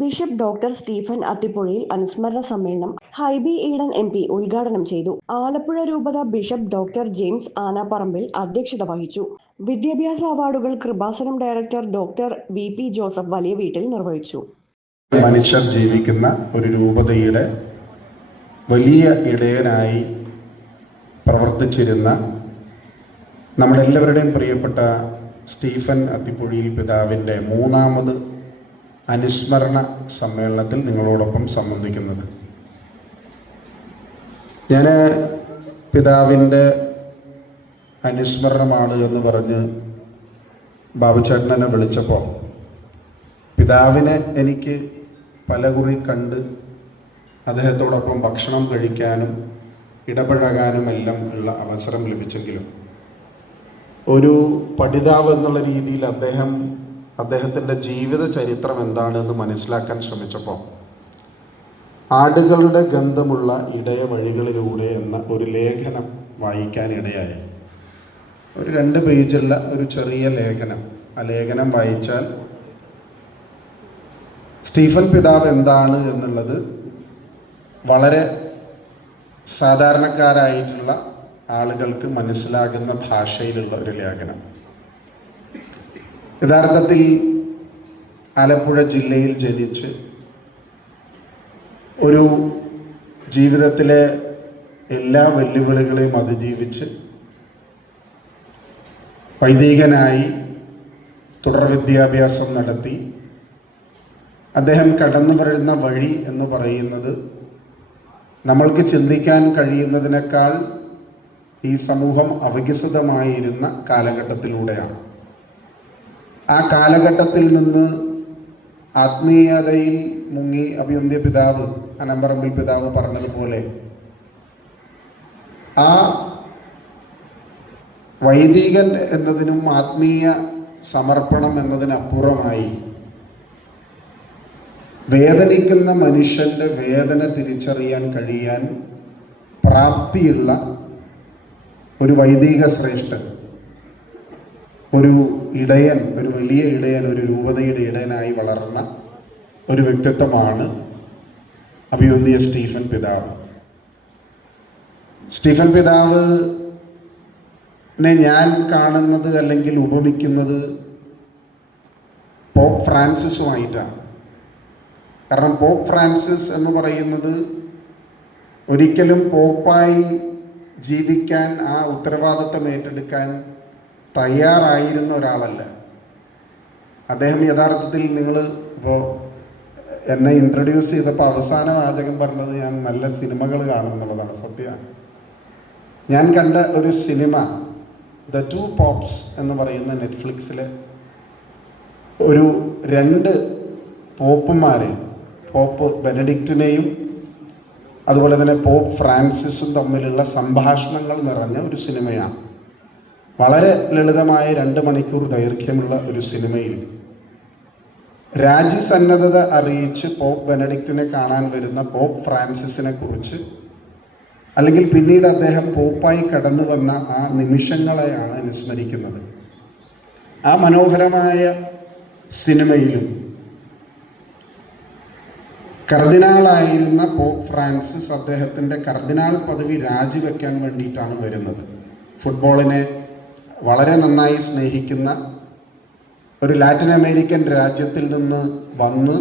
Bishop doctor Stephen Athipozhiyil അനുസ്മരണ സമ്മേളനം Hibi Eden MP ഉദ്ഘാടനം ചെയ്തു. ആലപ്പുഴ രൂപത ബിഷപ്പ് ഡോക്ടർ ജെയിംസ് ആനാപ്പറമ്പിൽ അധ്യക്ഷത വഹിച്ചു. വിദ്യാഭ്യാസ അവാർഡുകൾ Kripasanam director doctor VP Joseph വലിയ വീട്ടിൽ നിർവഹിച്ചു. മനുഷ്യർ ജീവിക്കുന്ന ഒരു രൂപതയുടെ വലിയ ഇടയനായി പ്രവർത്തിച്ചിരുന്ന നമ്മളെല്ലാവരുടെയും പ്രിയപ്പെട്ട സ്റ്റീഫൻ അത്തിപ്പുഴയിൽ പിതാവിൻ്റെ മൂന്നാമത് അനുസ്മരണ സമ്മേളനത്തിൽ നിങ്ങളോടൊപ്പം സംബന്ധിക്കുന്നത്. ഞാൻ പിതാവിൻ്റെ അനുസ്മരണമാണ് എന്ന് പറഞ്ഞ് ബാബുചേട്ടനെ വിളിച്ചപ്പോൾ പിതാവിനെ എനിക്ക് പലകുറി കണ്ട് അദ്ദേഹത്തോടൊപ്പം ഭക്ഷണം കഴിക്കാനും ഇടപഴകാനുമെല്ലാം ഉള്ള അവസരം ലഭിച്ചെങ്കിലും ഒരു പഠിതാവ് എന്നുള്ള രീതിയിൽ അദ്ദേഹത്തിൻ്റെ ജീവിത ചരിത്രം എന്താണെന്ന് മനസ്സിലാക്കാൻ ശ്രമിച്ചപ്പോൾ ആടുകളുടെ ഗന്ധമുള്ള ഇടയ വഴികളിലൂടെ എന്ന ഒരു ലേഖനം വായിക്കാനിടയായി. ഒരു 2 പേജുള്ള ഒരു ചെറിയ ലേഖനം. ആ ലേഖനം വായിച്ചാൽ സ്റ്റീഫൻ പിതാവ് എന്താണ് എന്നുള്ളത് വളരെ സാധാരണക്കാരായിട്ടുള്ള ആളുകൾക്ക് മനസ്സിലാകുന്ന ഭാഷയിലുള്ള ഒരു ലേഖനം. യഥാർത്ഥത്തിൽ ആലപ്പുഴ ജില്ലയിൽ ജനിച്ച് ഒരു ജീവിതത്തിലെ എല്ലാ വെല്ലുവിളികളെയും അതിജീവിച്ച് വൈദികനായി തുടർ വിദ്യാഭ്യാസം നടത്തി അദ്ദേഹം കടന്നു വരുന്ന വഴി എന്ന് പറയുന്നത് നമ്മൾക്ക് ചിന്തിക്കാൻ കഴിയുന്നതിനേക്കാൾ ഈ സമൂഹം അവികസിതമായിരുന്ന കാലഘട്ടത്തിലൂടെയാണ്. ആ കാലഘട്ടത്തിൽ നിന്ന് ആത്മീയതയിൽ മുങ്ങി അഭിവന്ദ്യ പിതാവ് ആനാപ്പറമ്പിൽ പിതാവ് പറഞ്ഞതുപോലെ ആ വൈദികൻ എന്നതിനും ആത്മീയ സമർപ്പണം എന്നതിനപ്പുറമായി വേദനിക്കുന്ന മനുഷ്യൻ്റെ വേദന തിരിച്ചറിയാൻ കഴിയാൻ പ്രാപ്തിയുള്ള ഒരു വൈദിക ശ്രേഷ്ഠൻ, ഒരു ഇടയൻ, ഒരു വലിയ ഇടയൻ, ഒരു രൂപതയുടെ ഇടയനായി വളർന്ന ഒരു വ്യക്തിത്വമാണ് അഭിവന്ദ്യ സ്റ്റീഫൻ പിതാവ്. സ്റ്റീഫൻ പിതാവിനെ ഞാൻ കാണുന്നത് അല്ലെങ്കിൽ ഉപമിക്കുന്നത് പോപ്പ് ഫ്രാൻസിസുമായിട്ടാണ്. കാരണം പോപ്പ് ഫ്രാൻസിസ് എന്ന് പറയുന്നത് ഒരിക്കലും പോപ്പായി ജീവിക്കാൻ ആ ഉത്തരവാദിത്വം ഏറ്റെടുക്കാൻ തയ്യാറായിരുന്ന ഒരാളല്ല. അദ്ദേഹം യഥാർത്ഥത്തിൽ നിങ്ങൾ ഇപ്പോൾ എന്നെ ഇൻട്രൊഡ്യൂസ് ചെയ്തപ്പോൾ അവസാന വാചകം പറഞ്ഞത് ഞാൻ നല്ല സിനിമകൾ കാണും എന്നുള്ളതാണ്. സത്യമാണ്. ഞാൻ കണ്ട ഒരു സിനിമ ദ 2 പോപ്സ് എന്ന് പറയുന്ന നെറ്റ്ഫ്ലിക്സിലെ ഒരു 2 പോപ്പുമാരെ, പോപ്പ് ബെനഡിക്റ്റിനെയും അതുപോലെ തന്നെ പോപ്പ് ഫ്രാൻസിസും തമ്മിലുള്ള സംഭാഷണങ്ങൾ നിറഞ്ഞ ഒരു സിനിമയാണ്. വളരെ ലളിതമായ 2 മണിക്കൂർ ദൈർഘ്യമുള്ള ഒരു സിനിമയിൽ രാജ്യസന്നദ്ധത അറിയിച്ച് പോപ്പ് ബെനഡിക്റ്റിനെ കാണാൻ വരുന്ന പോപ്പ് ഫ്രാൻസിസിനെ കുറിച്ച്, അല്ലെങ്കിൽ പിന്നീട് അദ്ദേഹം പോപ്പായി കടന്നു വന്ന ആ നിമിഷങ്ങളെയാണ് അനുസ്മരിക്കുന്നത്. ആ മനോഹരമായ സിനിമയിലും കർദിനാളായിരുന്ന പോപ്പ് ഫ്രാൻസിസ് അദ്ദേഹത്തിൻ്റെ കർദിനാൾ പദവി രാജിവെക്കാൻ വേണ്ടിയിട്ടാണ് വരുന്നത്. ഫുട്ബോളിനെ വളരെ നന്നായി സ്നേഹിക്കുന്ന ഒരു ലാറ്റിൻ അമേരിക്കൻ രാജ്യത്തിൽ നിന്ന് വന്ന്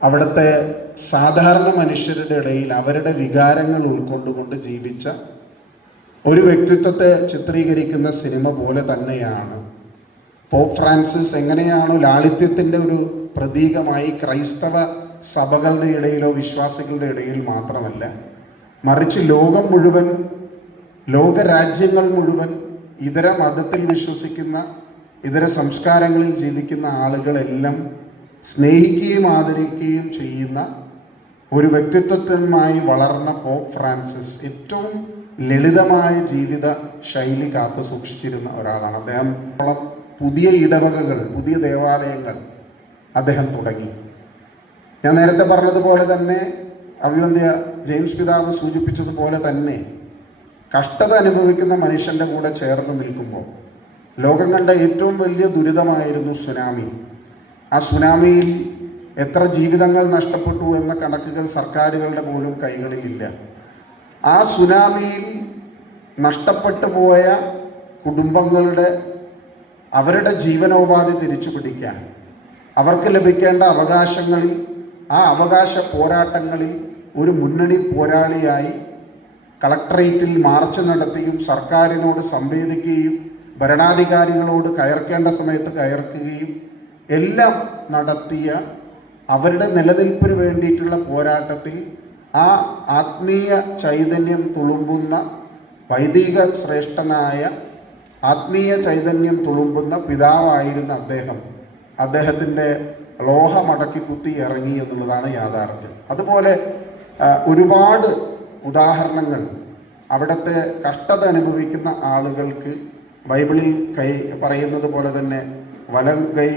അവിടുത്തെ സാധാരണ മനുഷ്യരുടെ ഇടയിൽ അവരുടെ വികാരങ്ങൾ ഉൾക്കൊണ്ടുകൊണ്ട് ജീവിച്ച ഒരു വ്യക്തിത്വത്തെ ചിത്രീകരിക്കുന്ന സിനിമ പോലെ തന്നെയാണ് പോപ്പ് ഫ്രാൻസിസ് എങ്ങനെയാണോ ലാളിത്യത്തിൻ്റെ ഒരു പ്രതീകമായി ക്രൈസ്തവ സഭകളുടെ ഇടയിലോ വിശ്വാസികളുടെ ഇടയിൽ മാത്രമല്ല, മറിച്ച് ലോകം മുഴുവൻ, ലോകരാജ്യങ്ങൾ മുഴുവൻ ഇതര മതത്തിൽ വിശ്വസിക്കുന്ന, ഇതര സംസ്കാരങ്ങളിൽ ജീവിക്കുന്ന ആളുകളെല്ലാം സ്നേഹിക്കുകയും ആദരിക്കുകയും ചെയ്യുന്ന ഒരു വ്യക്തിത്വത്തിനുമായി വളർന്ന പോപ്പ് ഫ്രാൻസിസ് ഏറ്റവും ലളിതമായ ജീവിത ശൈലി കാത്തു സൂക്ഷിച്ചിരുന്ന ഒരാളാണ്. അദ്ദേഹം പുതിയ ഇടവകകൾ, പുതിയ ദേവാലയങ്ങൾ അദ്ദേഹം തുടങ്ങി. ഞാൻ നേരത്തെ പറഞ്ഞതുപോലെ തന്നെ അഭിവന്ദ്യ ജെയിംസ് പിതാവ് സൂചിപ്പിച്ചതുപോലെ തന്നെ കഷ്ടത അനുഭവിക്കുന്ന മനുഷ്യൻ്റെ കൂടെ ചേർന്ന് നിൽക്കുമ്പോൾ ലോകം കണ്ട ഏറ്റവും വലിയ ദുരിതമായിരുന്നു സുനാമി. ആ സുനാമിയിൽ എത്ര ജീവിതങ്ങൾ നഷ്ടപ്പെട്ടു എന്ന കണക്കുകൾ സർക്കാരുകളുടെ പോലും കൈകളിലില്ല. ആ സുനാമിയിൽ നഷ്ടപ്പെട്ടു പോയ കുടുംബങ്ങളുടെ അവരുടെ ജീവനോപാധി തിരിച്ചു പിടിക്കാൻ, അവർക്ക് ലഭിക്കേണ്ട അവകാശങ്ങളിൽ, ആ അവകാശ പോരാട്ടങ്ങളിൽ ഒരു മുന്നണി പോരാളിയായി കളക്ടറേറ്റിൽ മാർച്ച് നടത്തിയും സർക്കാരിനോട് സംവേദിക്കുകയും ഭരണാധികാരികളോട് കയർക്കേണ്ട സമയത്ത് കയർക്കുകയും എല്ലാം നടത്തിയ അവരുടെ നിലനിൽപ്പിന് വേണ്ടിയിട്ടുള്ള പോരാട്ടത്തിൽ ആ ആത്മീയ ചൈതന്യം തുളുമ്പുന്ന വൈദിക ശ്രേഷ്ഠനായ ആത്മീയ ചൈതന്യം തുളുമ്പുന്ന പിതാവായിരുന്ന അദ്ദേഹത്തിൻ്റെ ലോഹമടക്കി കുത്തി ഇറങ്ങി എന്നുള്ളതാണ് യാഥാർത്ഥ്യം. അതുപോലെ ഒരുപാട് ഉദാഹരണങ്ങൾ അവിടുത്തെ കഷ്ടത അനുഭവിക്കുന്ന ആളുകൾക്ക് ബൈബിളിൽ പറയുന്നത് പോലെ തന്നെ വലത് കൈ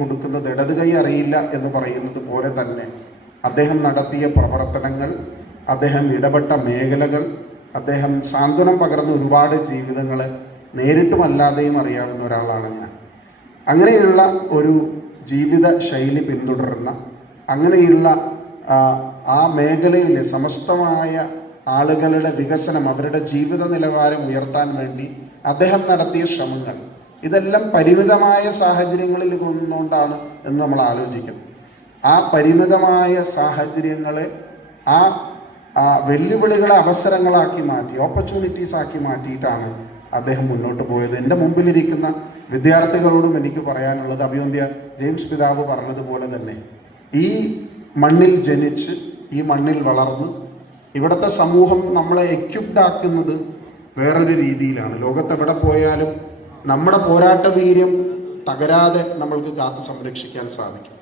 കൊടുക്കുന്നത് ഇടത് കൈ അറിയില്ല എന്ന് പറയുന്നത് പോലെ തന്നെ അദ്ദേഹം നടത്തിയ പ്രവർത്തനങ്ങൾ, അദ്ദേഹം ഇടപെട്ട മേഖലകൾ, അദ്ദേഹം സാന്ത്വനം പകർന്ന ഒരുപാട് ജീവിതങ്ങൾ നേരിട്ടും അല്ലാതെയും അറിയാവുന്ന ഒരാളാണ് ഞാൻ. അങ്ങനെയുള്ള ഒരു ജീവിത ശൈലി പിന്തുടരുന്ന, അങ്ങനെയുള്ള ആ മേഖലയിലെ സമസ്തമായ ആളുകളുടെ വികസനം, അവരുടെ ജീവിത നിലവാരം ഉയർത്താൻ വേണ്ടി അദ്ദേഹം നടത്തിയ ശ്രമങ്ങൾ, ഇതെല്ലാം പരിമിതമായ സാഹചര്യങ്ങളിൽ കൊണ്ടുകൊണ്ടാണ് എന്ന് നമ്മൾ ആലോചിക്കണം. ആ പരിമിതമായ സാഹചര്യങ്ങളെ ആ വെല്ലുവിളികളെ അവസരങ്ങളാക്കി മാറ്റി, ഓപ്പർച്യൂണിറ്റീസ് ആക്കി മാറ്റിയിട്ടാണ് അദ്ദേഹം മുന്നോട്ട് പോയത്. എൻ്റെ മുമ്പിലിരിക്കുന്ന വിദ്യാർത്ഥികളോടും എനിക്ക് പറയാനുള്ളത്, അഭിവന്ദ്യ ജെയിംസ് പിതാവ് പറഞ്ഞതുപോലെ തന്നെ ഈ മണ്ണിൽ ജനിച്ച് ഈ മണ്ണിൽ വളർന്ന് ഇവിടുത്തെ സമൂഹം നമ്മളെ എക്യുപ്ഡ് ആക്കുന്നത് വേറൊരു രീതിയിലാണ്. ലോകത്തെവിടെ പോയാലും നമ്മുടെ പോരാട്ട വീര്യം തകരാതെ നമ്മൾക്ക് കാത്തു സംരക്ഷിക്കാൻ സാധിക്കും.